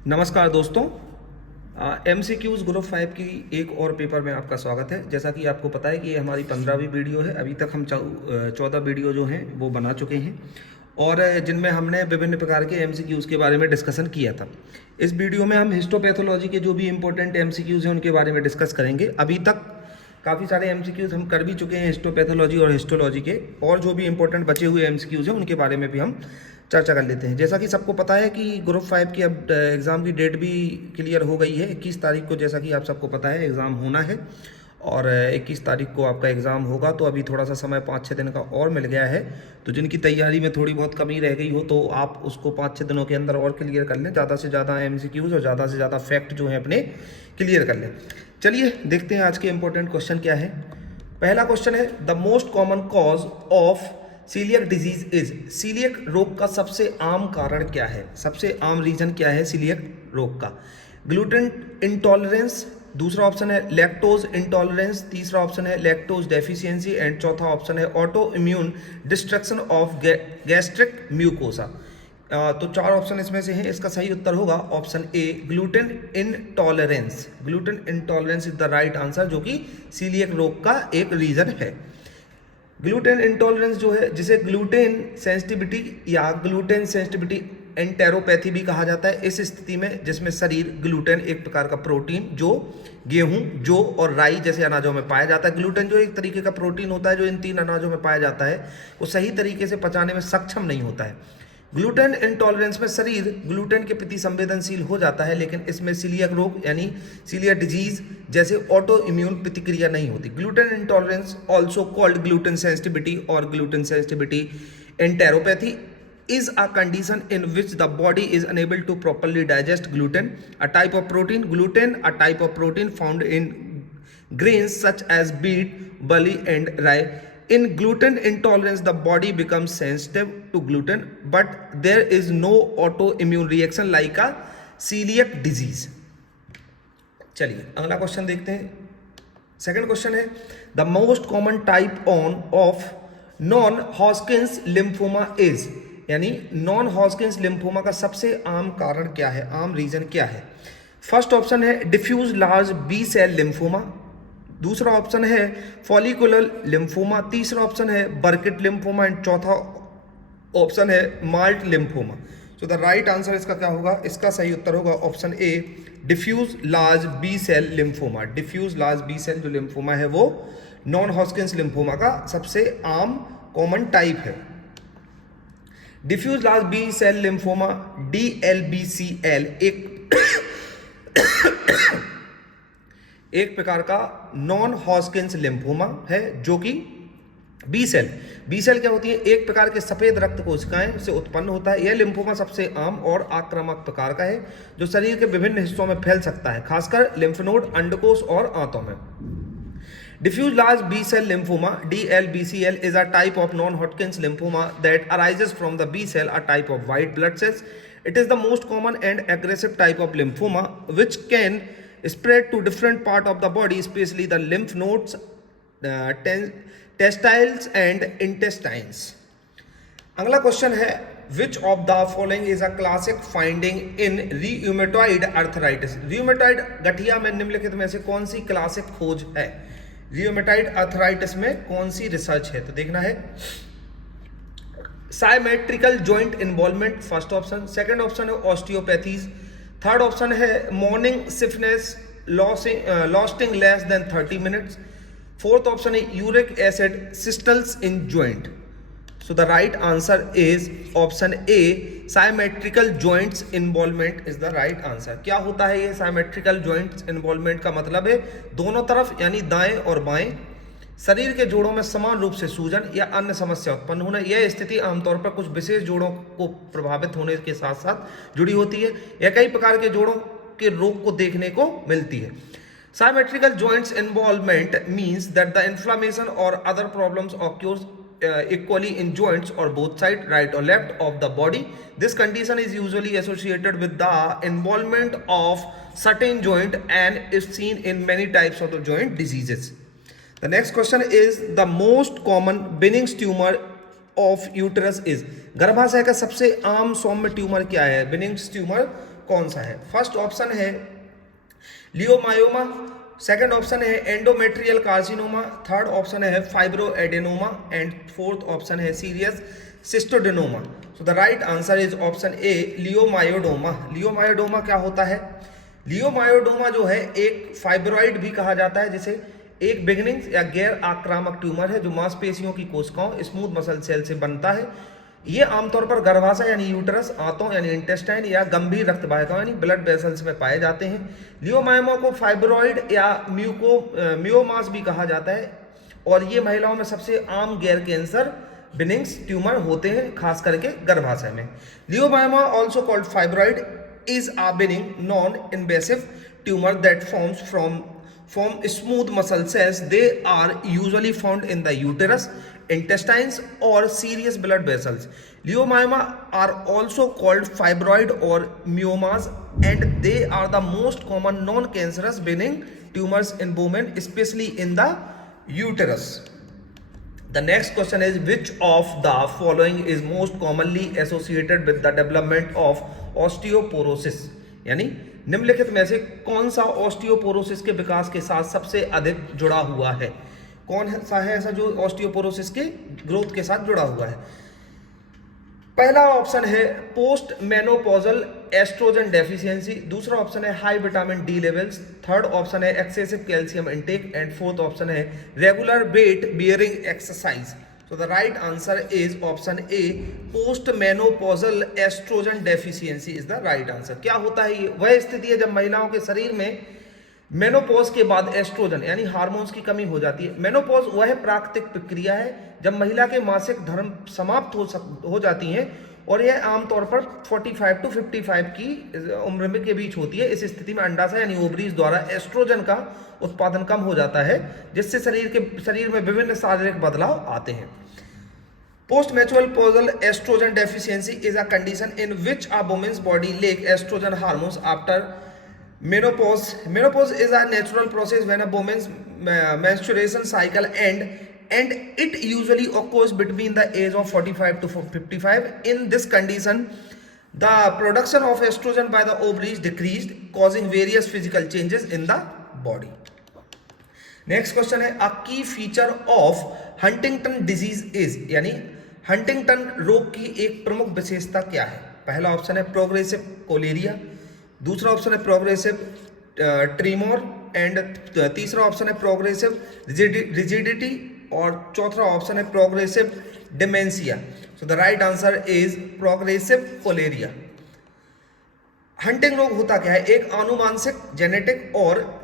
नमस्कार दोस्तों। MCQs group 5 की एक और पेपर में आपका स्वागत है। जैसा कि आपको पता है कि ये हमारी 15वीं वीडियो है। अभी तक हम 14 वीडियो जो हैं वो बना चुके हैं और जिनमें हमने विभिन्न प्रकार के MCQs के बारे में डिस्कशन किया था। इस वीडियो में हम हिस्टोपैथोलॉजी के जो भी इम्पोर्टेंट MCQs हैं उनके बारे में डिस्कस करेंगे। अभी तक काफ़ी सारे MCQs हम कर भी चुके हैं हिस्टोपैथोलॉजी और हिस्टोलॉजी के, और जो भी इम्पोर्टेंट बचे हुए MCQs हैं उनके बारे में भी हम चर्चा कर लेते हैं। जैसा कि सबको पता है कि ग्रुप 5 की अब एग्ज़ाम की डेट भी क्लियर हो गई है। 21 तारीख को, जैसा कि आप सबको पता है, एग्ज़ाम होना है और 21 तारीख को आपका एग्ज़ाम होगा। तो अभी थोड़ा सा समय 5-6 दिन का और मिल गया है। तो जिनकी तैयारी में थोड़ी बहुत कमी रह गई हो तो आप उसको 5-6 दिनों के अंदर और क्लियर कर लें। ज़्यादा से ज़्यादा MCQs और ज़्यादा से ज़्यादा फैक्ट जो हैं अपने क्लियर कर लें। चलिए देखते हैं आज के इंपॉर्टेंट क्वेश्चन क्या है। पहला क्वेश्चन है, the most common cause of coeliac disease is. Coeliac रोग का सबसे आम कारण क्या है, सबसे आम रीजन क्या है सीलियक रोग का? ग्लूटेन इंटॉलरेंस, दूसरा ऑप्शन है लैक्टोज इंटॉलरेंस, तीसरा ऑप्शन है लैक्टोज डेफिशिएंसी एंड चौथा ऑप्शन है auto immune destruction of gastric mucosa. तो 4 ऑप्शन इसमें से हैं। इसका सही उत्तर होगा option A, gluten intolerance. Gluten intolerance is the right answer, जो कि सीलियक रोग का एक रीजन है। ग्लूटेन इंटॉलरेंस जो है, जिसे ग्लूटेन सेंसिटिविटी या ग्लूटेन सेंसिटिविटी एंटेरोपैथी भी कहा जाता है, इस स्थिति में जिसमें शरीर ग्लूटेन एक प्रकार का प्रोटीन जो गेहूं, जौ और राई जैसे अनाजों में पाया जाता है। ग्लूटेन जो एक तरीके का प्रोटीन होता है जो इन 3 अनाजों में पाया जाता है, वो सही तरीके से पचाने में सक्षम नहीं होता है। ग्लूटेन इंटॉलरेंस में शरीर ग्लूटेन के प्रति संवेदनशील हो जाता है, लेकिन इसमें सीलियक रोग यानी सीलियक डिजीज जैसे ऑटो इम्यून प्रतिक्रिया नहीं होती। Gluten intolerance also called gluten sensitivity और gluten sensitivity enteropathy is a condition in which the body is unable to properly digest gluten, a type of protein. Gluten, a type of protein found in grains such as wheat, barley and rye. In gluten intolerance, the body becomes sensitive to gluten, but there is no autoimmune reaction like a celiac disease. चलिए अगला question देखते हैं। Second question है, the most common type of non Hodgkin's lymphoma is. यानी non Hodgkin's lymphoma का सबसे आम कारण क्या है, आम रीजन क्या है? फर्स्ट ऑप्शन है diffuse large B cell lymphoma, दूसरा ऑप्शन है फॉलिकुलर लिम्फोमा, तीसरा ऑप्शन है बर्किट लिम्फोमा एंड चौथा ऑप्शन है माल्ट लिम्फोमा। तो द राइट आंसर इसका क्या होगा? इसका सही उत्तर होगा option A, diffuse large B cell lymphoma. Diffuse large B cell जो लिम्फोमा है वो नॉन हॉस्किंस लिम्फोमा का सबसे आम कॉमन टाइप है। Diffuse large B cell lymphoma DLBCL एक प्रकार का नॉन हॉस्किंस लिम्फोमा है, जो कि बी सेल क्या होती है? एक प्रकार के सफेद रक्त कोशिकाएं से उत्पन्न होता है। यह लिम्फोमा सबसे आम और आक्रामक प्रकार का है, जो शरीर के विभिन्न हिस्सों में फैल सकता है, खासकर लिम्फ नोड, अंडकोश और आंतों में। Diffuse large B-cell lymphoma (DLBCL) is a type of non-Hodgkin's lymphoma that arises from the B cell, a type of white blood cells. It is the most common and aggressive type of lymphoma, which can spread to different part of the body, especially the lymph nodes, testicles and intestines. अगला question है, which of the following is a classic finding in rheumatoid arthritis? rheumatoid गठिया में निम्नलिखित में से कौन सी classic खोज है? रियोमेटाइड आर्थराइटिस में कौन सी रिसर्च है? तो देखना है, symmetrical joint involvement first option, second option है ऑस्टियोपैथीज, थर्ड ऑप्शन है morning stiffness lasting less than 30 minutes, fourth option है uric acid crystals in joint. So the right answer is option A, symmetrical joints involvement is the right answer. क्या होता है ये symmetrical joints involvement का मतलब है दोनों तरफ यानी दाएं और बाएं शरीर के जोड़ों में समान रूप से सूजन या अन्य समस्या उत्पन्न होना। यह स्थिति आमतौर पर कुछ विशेष जोड़ों को प्रभावित होने के साथ साथ जुड़ी होती है। यह कई प्रकार के जोड़ों के रोग को देखने को मिलती है। Symmetrical joints involvement means that the inflammation or other problems occurs equally in joints or both sides, right or left of the body. This condition is usually associated with the involvement of certain joint and is seen in many types of the joint diseases. The next question is, the most common Benning's tumor of uterus is। गर्भाशय का सबसे आम सौम्य tumour क्या है? Benning's tumor कौन सा है? First option है लियोमायोमा, सेकंड ऑप्शन है एंडोमेट्रियल कार्सिनोमा, थर्ड ऑप्शन है फाइब्रोएडेनोमा एंड फोर्थ ऑप्शन है serous cystadenoma. So the right answer is option A leiomyoma. Leiomyoma क्या होता है? लियोमायोडोमा जो है एक फाइब्रॉइड भी कहा जाता है, जिसे एक बिगिनिंग या गैर आक्रामक ट्यूमर है जो मांसपेशियों की कोशिकाओं स्मूथ मसल सेल से बनता है। ये आमतौर पर गर्भाशय यानी यूटरस, आंतों यानी इंटेस्टाइन या गंभीर रक्त वाहिकाओं यानी ब्लड वेसल्स में पाए जाते हैं। लियोमायोमा को फाइब्रॉइड या म्यूकोमास भी कहा जाता है और ये महिलाओं में सबसे आम गैर कैंसर बिनिंग्स ट्यूमर होते हैं, खास करके गर्भाशय में। Leiomyoma also called fibroid is a benign non-invasive tumor that form smooth muscle cells. They are usually found in the uterus, intestines or serous blood vessels. Leiomyoma are also called fibroid or myomas and they are the most common non-cancerous benign tumors in women, especially in the uterus. The next question is which of the following is most commonly associated with the development of osteoporosis? यानी निम्नलिखित में से कौन सा osteoporosis के विकास के साथ सबसे अधिक जुड़ा हुआ है? कौन सा है ऐसा जो ऑस्टियोपोरोसिस के ग्रोथ के साथ जुड़ा हुआ है? पहला ऑप्शन है पोस्ट मेनोपॉजल एस्ट्रोजन डेफिशिएंसी, दूसरा ऑप्शन है high vitamin D levels, third option है excessive calcium intake and fourth option है रेगुलर वेट बियरिंग एक्सरसाइज। तो the right answer is option A post menopausal oestrogen deficiency is the right answer. क्या होता है? ये वह स्थिति है जब महिलाओं के शरीर में मेनोपॉज के बाद एस्ट्रोजन यानी हार्मोन्स की कमी हो जाती है। मेनोपॉज वह प्राकृतिक प्रक्रिया है जब महिला के मासिक धर्म समाप्त हो जाती हैं और यह आमतौर पर 45 to 55 की उम्र में के बीच होती है। इस स्थिति में अंडाशय यानी ओवरीज द्वारा एस्ट्रोजन का उत्पादन कम हो जाता है, जिससे शरीर में विभिन्न शारीरिक बदलाव आते हैं। Post menopausal oestrogen deficiency is a condition in which a women's body lack oestrogen hormones after menopause. Menopause is a natural process when a woman's menstruation cycle and it usually occurs between the age of 45 to 55. In this condition, the production of estrogen by the ovaries decreased, causing various physical changes in the body. Next question है a key feature of Huntington disease is, यानी Huntington रोग की एक प्रमुख विशेषता क्या है? पहला ऑप्शन है प्रोग्रेसिव कोलेरिया, दूसरा ऑप्शन है प्रोग्रेसिव ट्रीमोर एंड तीसरा ऑप्शन है प्रोग्रेसिव रिजिडिटी और चौथा ऑप्शन है progressive dementia. So the right answer is progressive cholerae. Hunting रोग होता क्या है? एक आनुवांशिक जेनेटिक और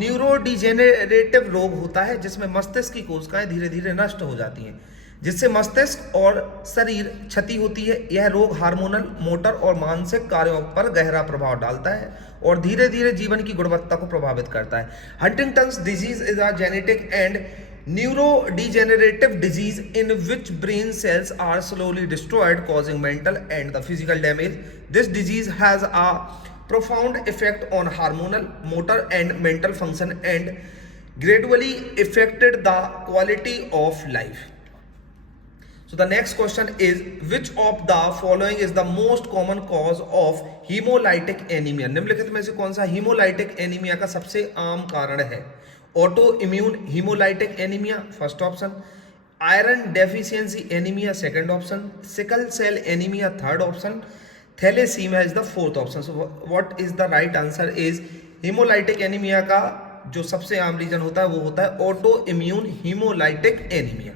न्यूरोडिजेनरेटिव रोग होता है जिसमें मस्तिष्क की कोशिकाएं धीरे धीरे नष्ट हो जाती हैं, जिससे मस्तिष्क और शरीर क्षति होती है। यह रोग हार्मोनल, मोटर और मानसिक कार्यों पर गहरा प्रभाव डालता है और धीरे धीरे जीवन की गुणवत्ता को प्रभावित करता है। Huntington's disease is a genetic and neurodegenerative disease in which brain cells are slowly destroyed, causing mental and the physical damage. This disease has a profound effect on hormonal, motor and mental function and gradually affected the quality of life. So the next question is which of the following is the most common cause of hemolytic anemia? निम्नलिखित में से कौन सा hemolytic anemia का सबसे आम कारण है? Auto immune hemolytic anemia first option, iron deficiency anaemia second option, sickle cell anaemia third option, thalassaemia is the fourth option. So what is the right answer is hemolytic anemia का जो सबसे आम reason होता है वो होता है auto immune hemolytic anemia।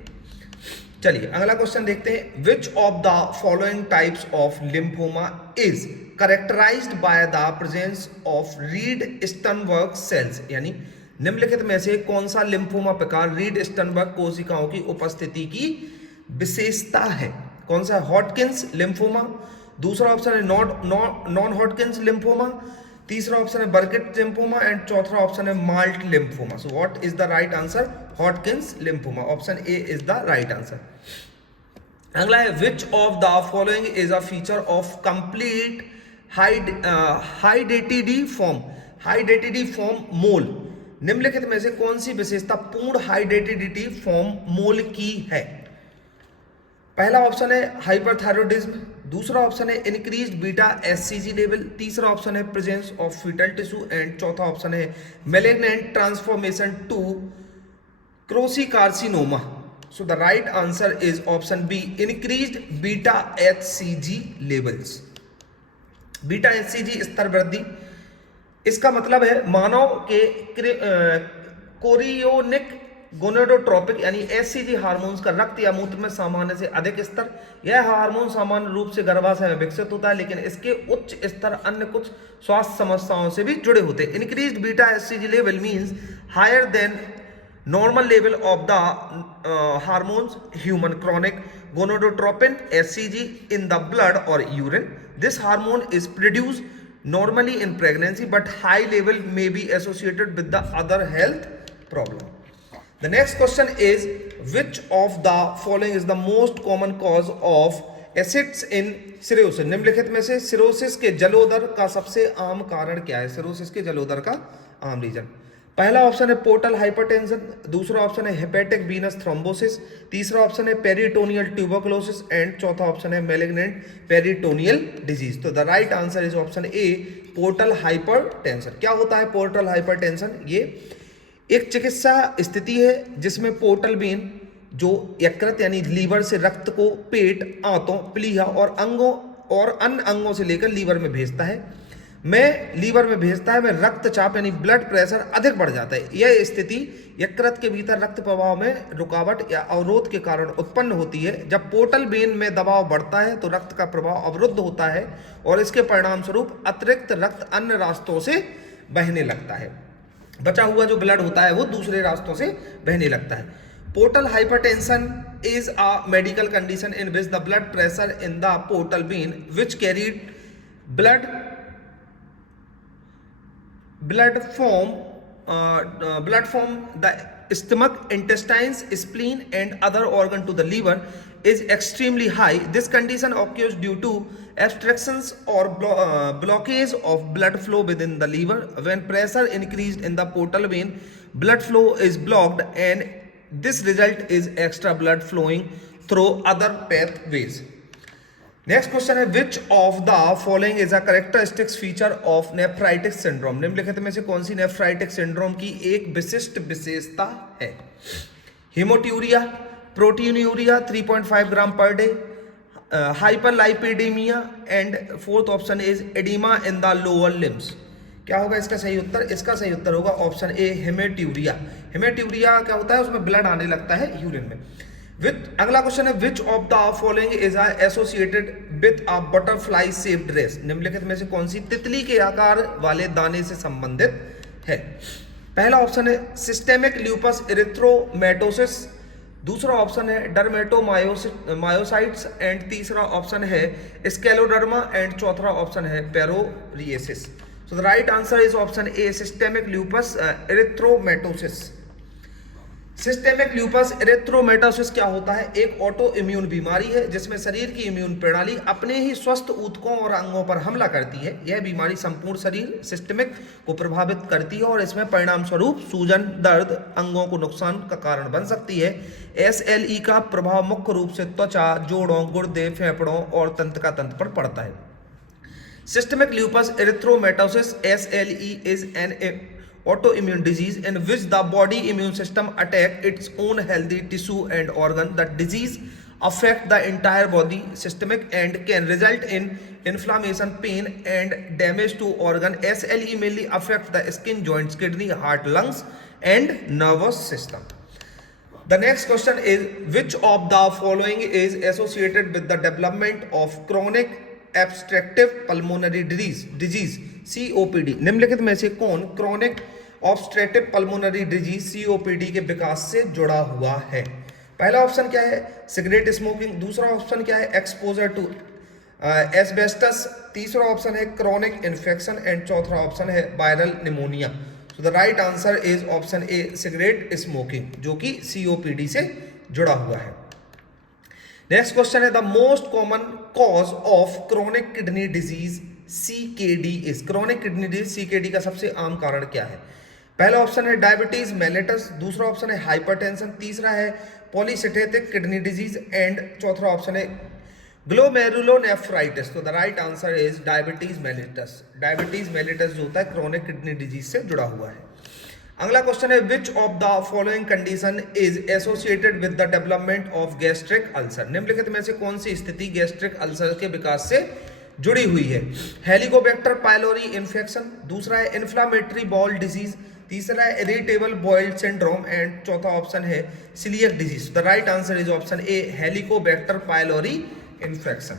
चलिए अगला क्वेश्चन देखते हैं। Which of the following types of lymphoma is characterised by the presence of Reed Sternberg cells? यानी निम्नलिखित में से कौन सा लिम्फोमा प्रकार रीड स्टर्नबर्ग कोशिकाओं की उपस्थिति की विशेषता है? कौन सा? हॉटकिंस लिम्फोमा, दूसरा ऑप्शन है नॉन हॉटकिंस लिम्फोमा, तीसरा ऑप्शन है बर्किट लिम्फोमा एंड चौथा ऑप्शन है MALT lymphoma. So what is the right answer? Hodgkin's lymphoma, option A is the right answer. अगला है which of the following is a feature of complete hydatidiform mole? निम्नलिखित में से कौन सी विशेषता पूर्ण हाइडेटिडिटी फॉर्म मोल की है? पहला ऑप्शन है हाइपरथायरॉयडिज्म, दूसरा ऑप्शन है इंक्रीज्ड बीटा एससीजी लेवल, तीसरा ऑप्शन है presence of foetal tissue and चौथा ऑप्शन है malignant transformation to choriocarcinoma. So the right answer is option B increased beta HCG levels. Beta HCG स्तर वृद्धि, इसका मतलब है मानव के कोरियोनिक गोनेडोट्रोपिक यानी एचसीजी हार्मोन्स का रक्त या मूत्र में सामान्य से अधिक स्तर। यह हार्मोन सामान्य रूप से गर्भाशय में विकसित होता है, लेकिन इसके उच्च स्तर अन्य कुछ स्वास्थ्य समस्याओं से भी जुड़े होते हैं। Increased beta HCG level means higher than normal level of the hormones human chronic gonadotropin HCG in the blood or urine. This hormone is produced normally in pregnancy, but high level may be associated with the other health problem. The next question is, which of the following is the most common cause of acids in cirrhosis? निम्नलिखित में से cirrhosis के जलोदर का सबसे आम कारण क्या है? सिरोसिस के जलोदर का आम रीजन, पहला ऑप्शन है पोर्टल हाइपरटेंशन, दूसरा ऑप्शन है हेपेटिक वीनस थ्रोम्बोसिस, तीसरा ऑप्शन है पेरिटोनियल ट्यूबरकुलोसिस एंड चौथा ऑप्शन है मैलिग्नेंट पेरिटोनियल डिजीज। तो the right answer is option A portal hypertension. क्या होता है पोर्टल हाइपरटेंशन? ये एक चिकित्सा स्थिति है जिसमें पोर्टल वेन जो यकृत यानी लीवर से रक्त को पेट, आंतों, प्लीहा और अंगों और अन्य अंगों से लेकर लीवर में भेजता है, लीवर में भेजता है, में रक्तचाप यानी ब्लड प्रेशर अधिक बढ़ जाता है। यह स्थिति यकृत के भीतर रक्त प्रवाह में रुकावट या अवरोध के कारण उत्पन्न होती है। जब पोर्टल वेन में दबाव बढ़ता है तो रक्त का प्रवाह अवरुद्ध होता है और इसके परिणाम स्वरूप अतिरिक्त रक्त अन्य रास्तों से बहने लगता है। बचा हुआ जो ब्लड होता है वो दूसरे रास्तों से बहने लगता है। Portal hypertension is a medical condition in which the blood pressure in the portal vein which carried blood from the stomach, intestines, spleen and other organ to the liver is extremely high. This condition occurs due to obstructions or blockage of blood flow within the liver. When pressure increased in the portal vein, blood flow is blocked and this result is extra blood flowing through other pathways. Next question है which of the following is a characteristics feature of nephritic syndrome? निम्नलिखित में से कौन सी nephritic syndrome की एक विशिष्ट विशेषता है? हीमोट्यूरिया, प्रोटीनूरिया 3.5 ग्राम पर day, hyperlipidaemia and fourth option is oedema in the lower limbs. क्या होगा इसका सही उत्तर? इसका सही उत्तर होगा ऑप्शन ए हेमेट्यूरिया। हेमेट्यूरिया क्या होता है? उसमें ब्लड आने लगता है यूरिन में। अगला क्वेश्चन है which of the following is associated with a butterfly shaped rash? निम्नलिखित में से कौन सी तितली के आकार वाले दाने से संबंधित है? पहला ऑप्शन है सिस्टेमिक ल्यूपस इरिथ्रोमेटोसिस, दूसरा ऑप्शन है डर्मेटोमायोसाइट्स एंड तीसरा ऑप्शन है स्केलोडर्मा एंड चौथा ऑप्शन है psoriasis. So the right answer is option A systemic lupus erythematosus. Systemic lupus erythematosus क्या होता है? एक ऑटो इम्यून बीमारी है जिसमें शरीर की इम्यून प्रणाली अपने ही स्वस्थ ऊतकों और अंगों पर हमला करती है। यह बीमारी संपूर्ण शरीर सिस्टमिक को प्रभावित करती है और इसमें परिणाम स्वरूप सूजन, दर्द, अंगों को नुकसान का कारण बन सकती है। SLE का प्रभाव मुख्य रूप से त्वचा, जोड़ों, गुर्दे, फेफड़ों और तंत्रिका तंत्र पर पड़ता है। Systemic lupus erythematosus SLE is an autoimmune disease in which the body immune system attack its own healthy tissue and organ. The disease affect the entire body systemic and can result in inflammation, pain and damage to organ. SLE mainly affect the skin, joints, kidney, heart, lungs and nervous system. The next question is which of the following is associated with the development of chronic obstructive pulmonary disease COPD? निम्नलिखित में से कौन chronic obstructive pulmonary disease COPD के विकास से जुड़ा हुआ है? पहला ऑप्शन क्या है? सिगरेट स्मोकिंग, दूसरा ऑप्शन क्या है? एक्सपोजर टू एस्बेस्टस, तीसरा ऑप्शन है क्रोनिक इन्फेक्शन एंड चौथा ऑप्शन है viral pneumonia. So the right answer is option A cigarette smoking, जो कि COPD से जुड़ा हुआ है। नेक्स्ट क्वेश्चन है the most common cause of chronic kidney disease CKD is? Chronic kidney disease CKD का सबसे आम कारण क्या है? पहला ऑप्शन है डायबिटीज मेलेटस, दूसरा ऑप्शन है हाइपरटेंशन, तीसरा है पॉलीसिस्टेटिक किडनी डिजीज एंड चौथा ऑप्शन है ग्लोमेरुलोनेफ्राइटिस, तो the right answer is diabetes mellitus. Diabetes mellitus जो होता है क्रोनिक किडनी डिजीज से जुड़ा हुआ है। अगला क्वेश्चन है which of the following condition is associated with the development of gastric ulcer. निम्नलिखित में से कौन सी स्थिति गैस्ट्रिक अल्सर के विकास से जुड़ी हुई है? हेलिकोबैक्टर पायलोरी इन्फेक्शन, दूसरा है इन्फ्लामेटरी बॉल डिजीज, तीसरा है इरिटेबल बॉइल्ड सिंड्रोम एंड चौथा ऑप्शन है coeliac disease. The right answer is option A Helicobacter pylori infection.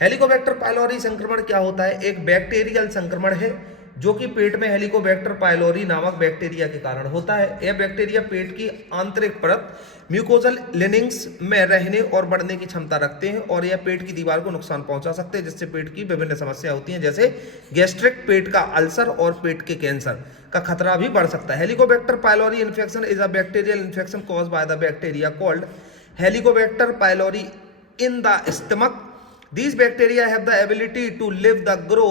Helicobacter pylori संक्रमण क्या होता है? एक बैक्टीरियल संक्रमण है जो कि पेट में हेलिकोबैक्टर पायलोरी नामक बैक्टीरिया के कारण होता है। यह बैक्टीरिया पेट की आंतरिक परत म्यूकोजल लिनिंग्स में रहने और बढ़ने की क्षमता रखते हैं और यह पेट की दीवार को नुकसान पहुंचा सकते हैं, जिससे पेट की विभिन्न समस्याएं होती हैं, जैसे गैस्ट्रिक, पेट का अल्सर और पेट के कैंसर का खतरा भी बढ़ सकता है। Helicobacter pylori infection is a bacterial infection caused by the bacteria called Helicobacter pylori in the stomach. These bacteria have the ability to live the grow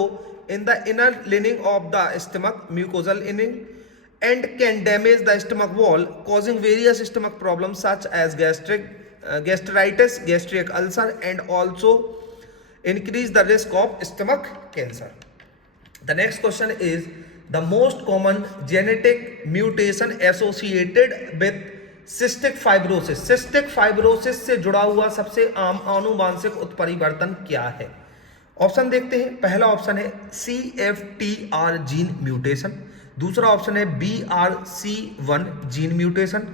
in the inner lining of the stomach mucosal lining and can damage the stomach wall, causing various stomach problems such as gastritis, gastric ulcer, and also increase the risk of stomach cancer. The next question is the most common genetic mutation associated with cystic fibrosis. Cystic fibrosis से जुड़ा हुआ सबसे आम आनुवांशिक उत्परिवर्तन क्या है? Option देखते हैं। पहला ऑप्शन है CFTR जीन म्यूटेशन, दूसरा ऑप्शन है BRC1 जीन म्यूटेशन,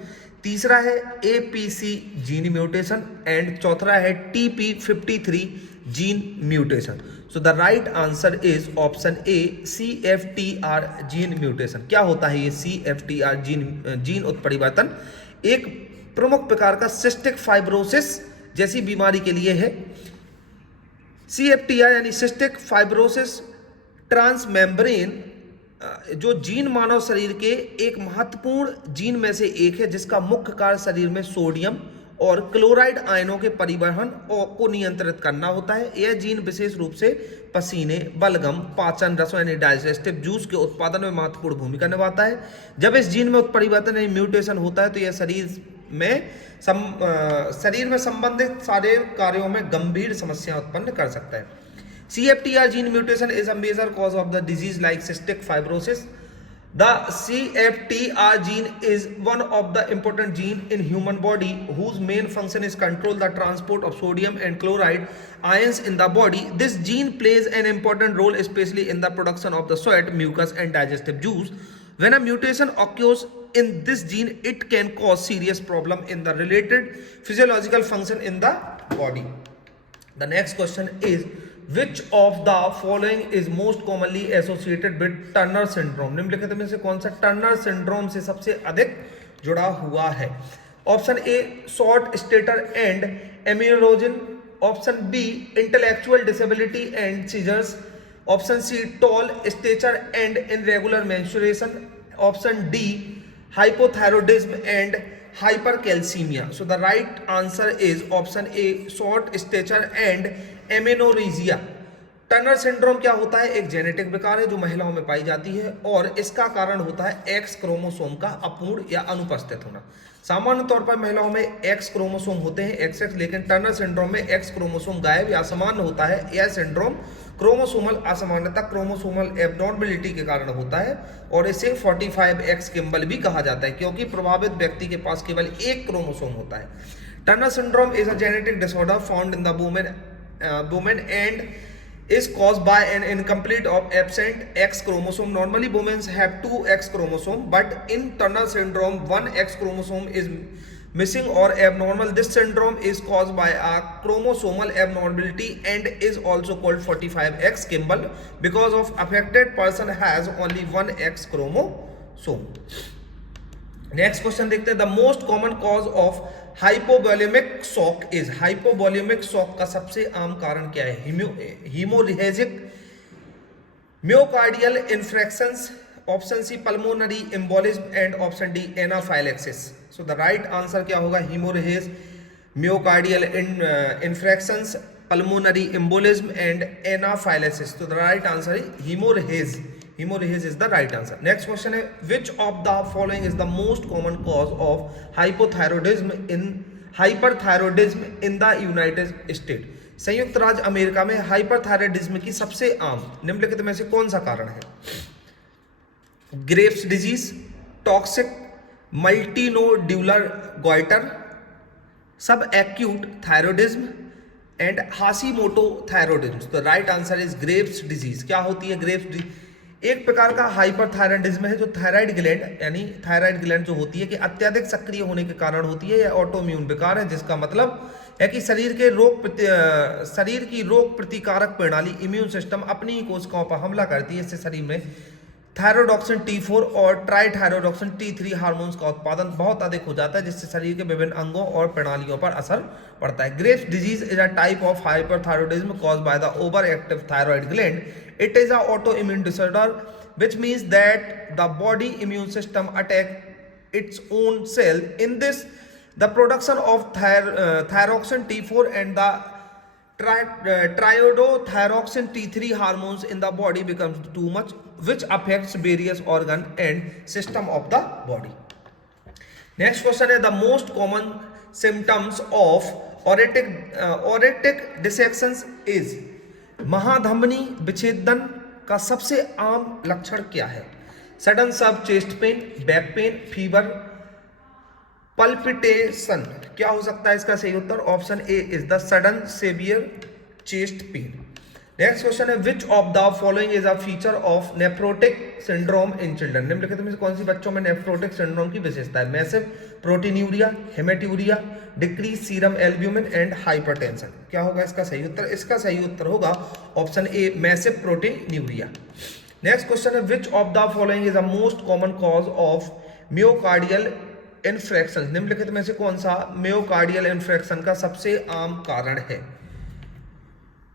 तीसरा है APC जीन म्यूटेशन एंड चौथा है TP53 gene mutation. So the right answer is option A CFTR gene mutation. क्या होता है ये CFTR जीन उत्परिवर्तन? एक प्रमुख प्रकार का सिस्टिक फाइब्रोसिस जैसी बीमारी के लिए है। CFTR यानी सिस्टिक फाइब्रोसिस ट्रांसमेम्ब्रेन जो जीन मानव शरीर के एक महत्वपूर्ण जीन में से एक है, जिसका मुख्य कार्य शरीर में सोडियम और क्लोराइड आयनों के परिवहन को नियंत्रित करना होता है। यह जीन विशेष रूप से पसीने, बलगम, पाचन, रसों यानी डाइजेस्टिव जूस के उत्पादन में महत्वपूर्ण भूमिका निभाता है। जब इस जीन में उत्परिवर्तन यानी म्यूटेशन होता है तो यह शरीर में संबंधित सारे कार्यों में गंभीर समस्या उत्पन्न कर सकता है। CFTR gene mutation is a major cause of the disease like cystic fibrosis. The CFTR gene is one of the important gene in human body whose main function is control the transport of sodium and chloride ions in the body. This gene plays an important role especially in the production of the sweat, mucus and digestive juice. When a mutation occurs in this gene, it can cause serious problem in the related physiological function in the body. The next question is which of the following is most commonly associated with Turner syndrome? निम्नलिखित में से कौन सा Turner syndrome से सबसे अधिक जुड़ा हुआ है? Option A short stature and amenorrhoea, option B intellectual disability and seizures, option C tall stature and irregular menstruation, option D hypothyroidism and hypercalcemia. So the right answer is option A short stature and amenorrhea. Turner syndrome क्या होता है? एक genetic विकार है जो महिलाओं में पाई जाती है और इसका कारण होता है एक्स क्रोमोसोम का अपूर्ण या अनुपस्थित होना। सामान्य तौर पर महिलाओं में एक्स क्रोमोसोम होते हैं XX, लेकिन टर्नर सिंड्रोम में एक्स क्रोमोसोम गायब या असामान्य होता है। यह सिंड्रोम क्रोमोसोमल असमानता, क्रोमोसोमल एब्नॉर्मलिटी के कारण होता है और इसे 45X किम्बल भी कहा जाता है क्योंकि प्रभावित व्यक्ति के पास केवल एक क्रोमोसोम होता है। Turner syndrome is a genetic disorder found in the women and is caused by an incomplete or absent X chromosome. Normally women have 2 X chromosome, but in Turner syndrome 1 X chromosome is missing or abnormal. This syndrome is caused by a chromosomal abnormality and is also called 45X kimball because of affected person has only 1 X chromosome. Next question देखते हैं। The most common cause of hypovolaemic shock is. Hypovolaemic shock का सबसे आम कारण क्या है? Haemorrhagic myocardial infarctions, option C pulmonary embolism and option D anaphylaxis. So the right answer क्या होगा? Haemorrhage, myocardial infarctions, pulmonary embolism and anaphylaxis. तो the right answer is haemorrhage. Hemorrhage is the right answer. Next question है which of the following is the most common cause of hypothyroidism in the United States? संयुक्त राज्य America में hyperthyroidism की सबसे आम निम्नलिखित में से कौन सा कारण है? ग्रेव्स डिजीज, टॉक्सिक मल्टीनोड्यूलर गॉइटर, सब एक्यूट थायरॉइडिज्म एंड हाशीमोटो थायरॉइडिज्म। तो right answer is Graves disease. क्या होती है ग्रेव्स डिजीज? एक प्रकार का हाइपरथायराइडिज्म है जो थायराइड ग्लैंड यानी थायराइड ग्लैंड जो होती है कि अत्यधिक सक्रिय होने के कारण होती है। यह ऑटोइम्यून विकार है, जिसका मतलब है कि शरीर की रोग प्रतिकारक प्रणाली इम्यून सिस्टम अपनी ही कोशिकाओं पर हमला करती है। इससे शरीर में थायरोडॉक्सिन T4 और ट्राईथायरोडॉक्सिन T3 हार्मोन्स का उत्पादन बहुत अधिक हो जाता है, जिससे शरीर के विभिन्न अंगों और प्रणालियों पर असर पड़ता है। Graves disease is a type of hyperthyroidism caused by the over active thyroid gland. It is an autoimmune disorder, which means that the body immune system attack its own cell. In this, the production of thyroxine T4 and the triiodothyroxine T3 hormones in the body becomes too much, which affects various organ and system of the body. Next question is the most common symptoms of aortic dissections is. महाधमनी विच्छेदन का सबसे आम लक्षण क्या है? Sudden sub chest pain, back pain, fever, palpitation. क्या हो सकता है इसका सही उत्तर? Option A is the sudden severe chest pain. Next question है which of the following is a feature of nephrotic syndrome in children. निम्नलिखित में से कौन सी बच्चों में नेफ्रोटिक सिंड्रोम की विशेषता है? Massive proteinuria, haematuria, decrease serum albumin and hypertension. क्या होगा इसका सही उत्तर? इसका सही उत्तर होगा option A massive proteinuria. Next question है which of the following is the most common cause of myocardial infarction. निम्नलिखित में से कौन सा मियोकार्डियल इन्फ्रेक्शन का सबसे आम कारण है?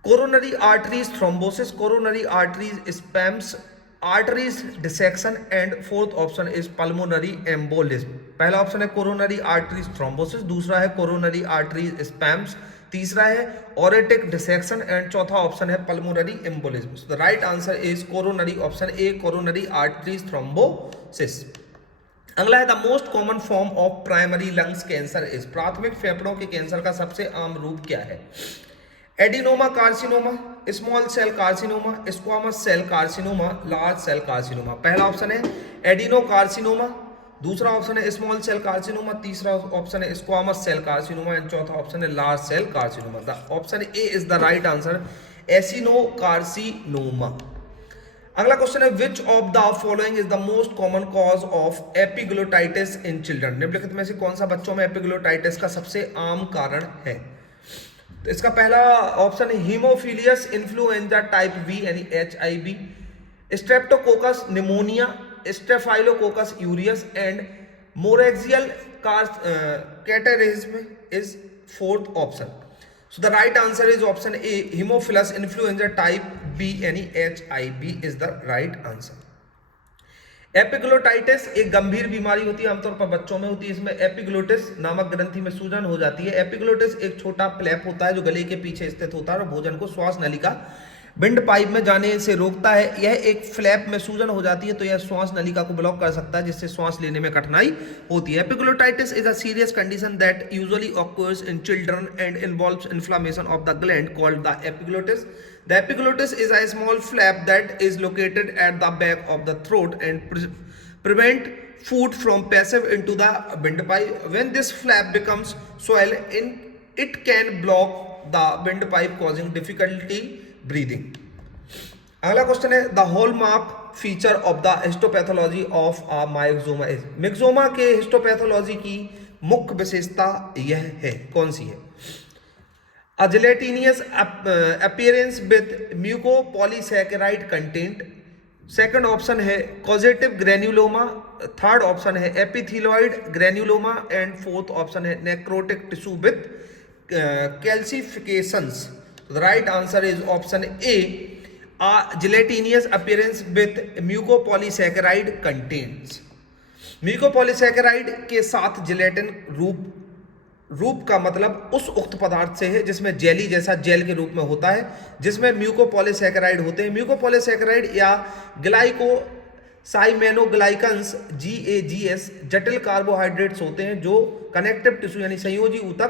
Coronary arteries thrombosis, coronary arteries spams, arteries dissection and fourth option is pulmonary embolism. पहला ऑप्शन है कोरोनरी आर्टरीज थ्रोम्बोसिस, दूसरा है कोरोनरी आर्टरीज स्पैम्स, तीसरा है ऑरेटिक डिसेक्शन एंड चौथा ऑप्शन है pulmonary embolism. So the right answer is coronary option A coronary arteries thrombosis. अगला है the most common form of primary lungs cancer is. प्राथमिक फेफड़ों के कैंसर का सबसे आम रूप क्या है? Adenoma carcinoma, small cell carcinoma, squamous cell carcinoma, large cell carcinoma. पहला ऑप्शन है एडिनो कार्सिनोमा, दूसरा ऑप्शन है स्मॉल सेल कार्सिनोमा, तीसरा ऑप्शन है स्क्वामस सेल कार्सिनोमा एंड चौथा ऑप्शन है large cell carcinoma. The option A is the right answer adenocarcinoma. अगला question है which of the following is the most common cause of epiglottitis in children. निम्नलिखित में से कौन सा बच्चों में एपिग्लोटाइटिस का सबसे आम कारण है? तो इसका पहला ऑप्शन है हीमोफिलियस इन्फ्लुएंजा टाइप बी यानी HIV, streptococcus pneumoniae, staphylococcus aureus and moraxella catarrhalis is fourth option. So the right answer is option A haemophilus influenza type B यानी HIV is the right answer. Epiglottitis एक गंभीर बीमारी होती है, आमतौर पर बच्चों में होती है। इसमें एपिग्लोटिस नामक ग्रंथि में सूजन हो जाती है। एपिग्लोटिस एक छोटा फ्लैप होता है जो गले के पीछे स्थित होता है और भोजन को श्वास नलिका विंड पाइप में जाने से रोकता है। यह एक फ्लैप में सूजन हो जाती है तो यह श्वास नलिका को ब्लॉक कर सकता है, जिससे श्वास लेने में कठिनाई होती है। Epiglottitis is a serious condition that usually occurs in children and involves inflammation of the gland called the epiglottis. The epiglottis is a small flap that is located at the back of the throat and prevent food from passing into the windpipe. When this flap becomes swollen, it can block the windpipe, causing difficulty breathing. अगला question है the hallmark feature of the histopathology of a myxoma is. Myxoma के histopathology की मुख्य विशेषता यह है, कौन सी है? A gelatinous appearance with mucopolysaccharide content. Second option है causative granuloma, थर्ड ऑप्शन है epithelioid granuloma and fourth option है necrotic tissue with calcifications. The right answer is option A, a gelatinous appearance with mucopolysaccharide contents. Mucopolysaccharide के साथ gelatin रूप का मतलब उस उक्त पदार्थ से है जिसमें जेली जैसा जेल के रूप में होता है, जिसमें म्यूकोपॉलीसैकेराइड होते हैं। म्यूकोपॉलीसैकेराइड या ग्लाइकोसाइमेनोग्लाइकन्स GAGs जटिल कार्बोहाइड्रेट्स होते हैं जो कनेक्टिव टिश्यू यानी संयोजी ऊतक,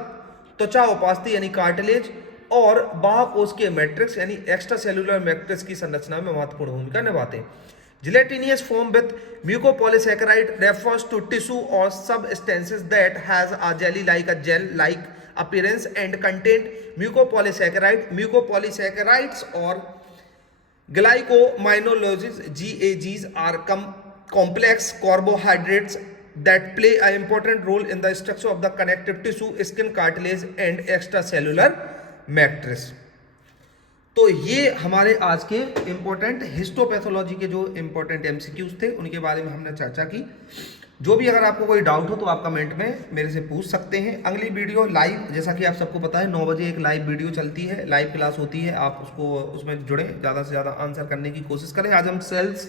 त्वचा उपास्थि यानी कार्टिलेज, और बाह्य कोश के मैट्रिक्स यानी एक्स्ट्रा सेलुलर मैट्रिक्स की संरचना में महत्वपूर्ण भूमिका निभाते हैं। Gelatinous form with mucopolysaccharide refers to tissue or substances that has a jelly-like a gel-like appearance and contain mucopolysaccharide. Mucopolysaccharides or glycominologies (GAGs) are complex carbohydrates that play an important role in the structure of the connective tissue, skin, cartilage and extracellular matrix. तो ये हमारे आज के important histopathology के जो important MCQs थे उनके बारे में हमने चर्चा की। जो भी अगर आपको कोई डाउट हो तो आप कमेंट में मेरे से पूछ सकते हैं। अगली वीडियो लाइव, जैसा कि आप सबको पता है 9 बजे एक लाइव वीडियो चलती है, लाइव क्लास होती है, आप उसमें जुड़ें, ज़्यादा से ज़्यादा आंसर करने की कोशिश करें। आज हम सेल्स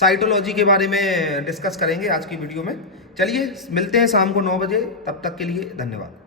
साइटोलॉजी के बारे में डिस्कस करेंगे आज की वीडियो में। चलिए मिलते हैं शाम को 9 बजे, तब तक के लिए धन्यवाद।